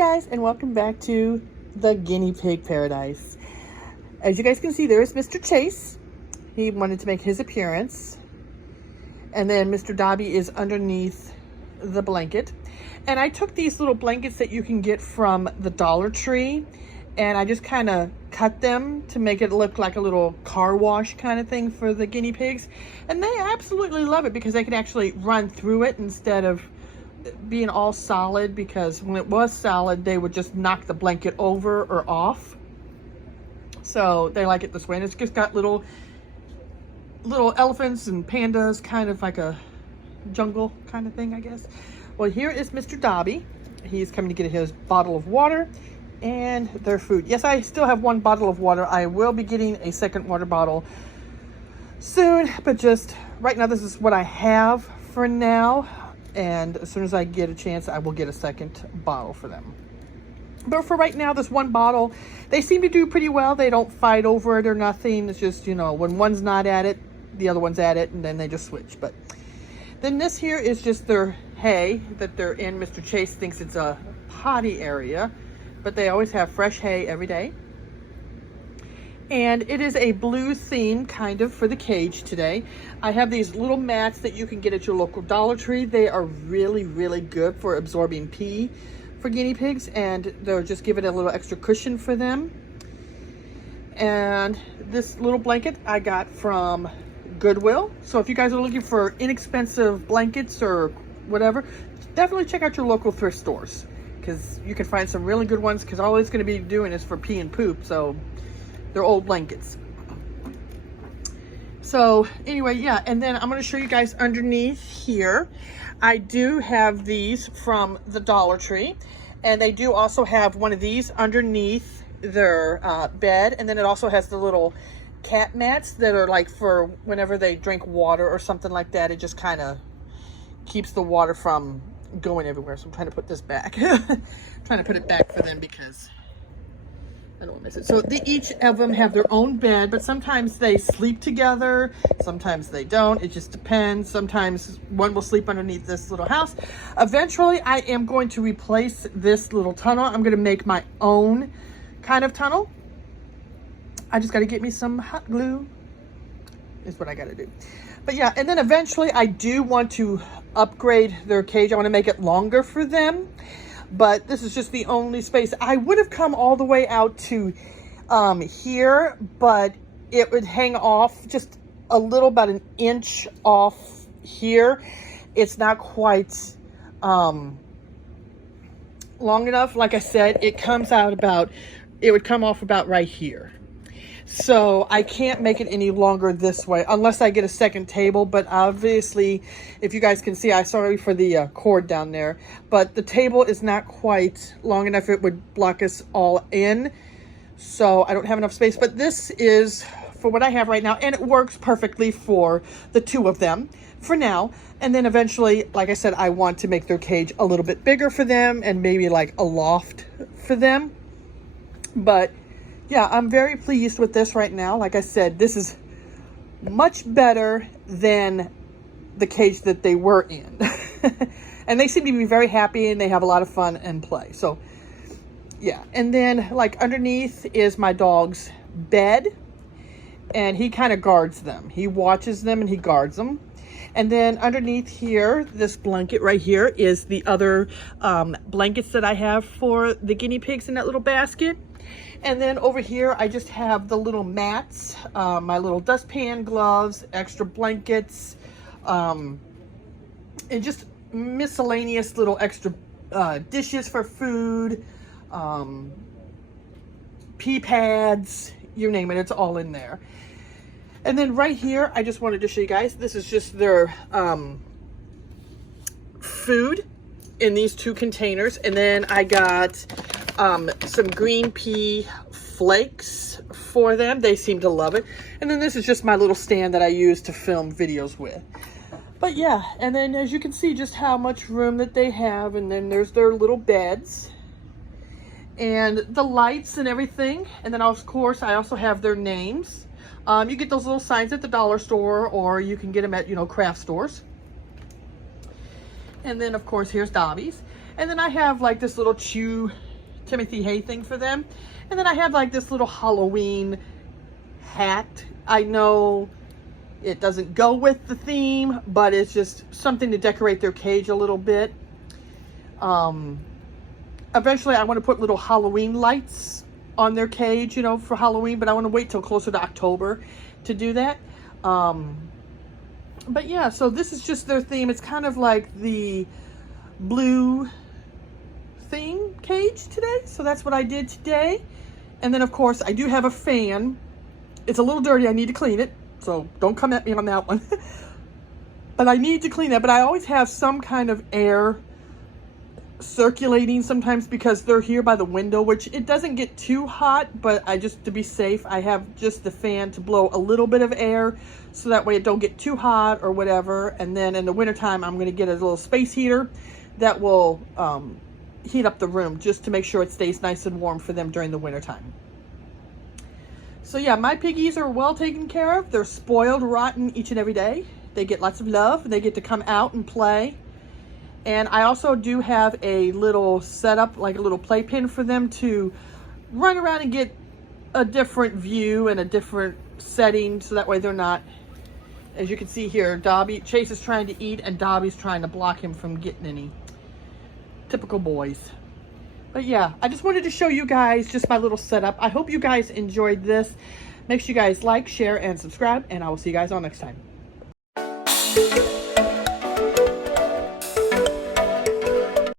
guys, and welcome back to the guinea pig paradise. As you guys can see, there is Mr. Chase. He wanted to make his appearance. And then Mr. Dobbie is underneath the blanket. And I took these little blankets that you can get from the Dollar Tree, and I just kind of cut them to make it look like a little car wash kind of thing for the guinea pigs. And they absolutely love it because they can actually run through it instead of being all solid, because when it was solid they would just knock the blanket over or off. So they like it this way, and it's just got little elephants and pandas, kind of like a jungle kind of thing, I guess. Well, here is Mr. Dobbie. He's coming to get his bottle of water and their food. Yes, I still have one bottle of water. I will be getting a second water bottle soon, but just right now this is what I have for now. And as soon as I get a chance, I will get a second bottle for them. But for right now, this one bottle, they seem to do pretty well. They don't fight over it or nothing. It's just, you know, when one's not at it, the other one's at it, and then they just switch. But then this here is just their hay that they're in. Mr. Chase thinks it's a potty area, but they always have fresh hay every day. And it is a blue theme kind of for the cage today. I have these little mats that you can get at your local Dollar Tree. They are really, really good for absorbing pee for guinea pigs, and they'll just give it a little extra cushion for them. And this little blanket I got from Goodwill. So if you guys are looking for inexpensive blankets or whatever, definitely check out your local thrift stores, because you can find some really good ones, because all it's going to be doing is for pee and poop. So they're old blankets. So anyway, yeah, and then I'm going to show you guys underneath here. I do have these from the Dollar Tree, and they do also have one of these underneath their bed, and then it also has the little cat mats that are like for whenever they drink water or something like that. It just kind of keeps the water from going everywhere. So I'm trying to put this back. Trying to put it back for them because I don't want to miss it. So each of them have their own bed, but sometimes they sleep together, sometimes they don't. It just depends. Sometimes one will sleep underneath this little house. Eventually, I am going to replace this little tunnel. I'm going to make my own kind of tunnel. I just got to get me some hot glue is what I got to do. But yeah, and then eventually I do want to upgrade their cage. I want to make it longer for them. But this is just the only space. I would have come all the way out to here, but it would hang off just a little, about an inch off here. It's not quite long enough. Like I said, it would come off about right here. So I can't make it any longer this way unless I get a second table. But obviously, if you guys can see, I'm sorry for the cord down there, but the table is not quite long enough. It would block us all in. So I don't have enough space, but this is for what I have right now. And it works perfectly for the two of them for now. And then eventually, like I said, I want to make their cage a little bit bigger for them and maybe like a loft for them. But yeah, I'm very pleased with this right now. Like I said, this is much better than the cage that they were in. And they seem to be very happy, and they have a lot of fun and play. So yeah, and then like underneath is my dog's bed, and he kind of guards them. He watches them and he guards them. And then underneath here, this blanket right here is the other blankets that I have for the guinea pigs in that little basket. And then over here, I just have the little mats, my little dustpan, gloves, extra blankets, and just miscellaneous little extra dishes for food, pee pads, you name it, it's all in there. And then right here, I just wanted to show you guys, this is just their food in these two containers. And then I got some green pea flakes for them. They seem to love it. And then this is just my little stand that I use to film videos with. But yeah, and then as you can see just how much room that they have. And then there's their little beds and the lights and everything. And then of course I also have their names. You get those little signs at the dollar store, or you can get them at, you know, craft stores. And then of course here's Dobbie's. And then I have like this little chew Timothy hay thing for them. And then I have like this little Halloween hat. I know it doesn't go with the theme, but it's just something to decorate their cage a little bit. Eventually I want to put little Halloween lights on their cage, you know, for Halloween, but I want to wait till closer to October to do that. But yeah, so this is just their theme. It's kind of like the blue theme cage today. So that's what I did today. And then of course I do have a fan. It's a little dirty. I need to clean it. So don't come at me on that one. But I need to clean that. But I always have some kind of air circulating sometimes because they're here by the window, which it doesn't get too hot, but I just, to be safe, I have just the fan to blow a little bit of air so that way it don't get too hot or whatever. And then in the wintertime, I'm going to get a little space heater that will heat up the room just to make sure it stays nice and warm for them during the wintertime. So yeah, my piggies are well taken care of. They're spoiled rotten each and every day. They get lots of love and they get to come out and play. And I also do have a little setup, like a little playpen for them to run around and get a different view and a different setting, so that way they're not, as you can see here, Chase is trying to eat and Dobbie's trying to block him from getting any. Typical boys. But yeah, I just wanted to show you guys just my little setup. I hope you guys enjoyed this. Make sure you guys like, share, and subscribe, and I will see you guys all next time.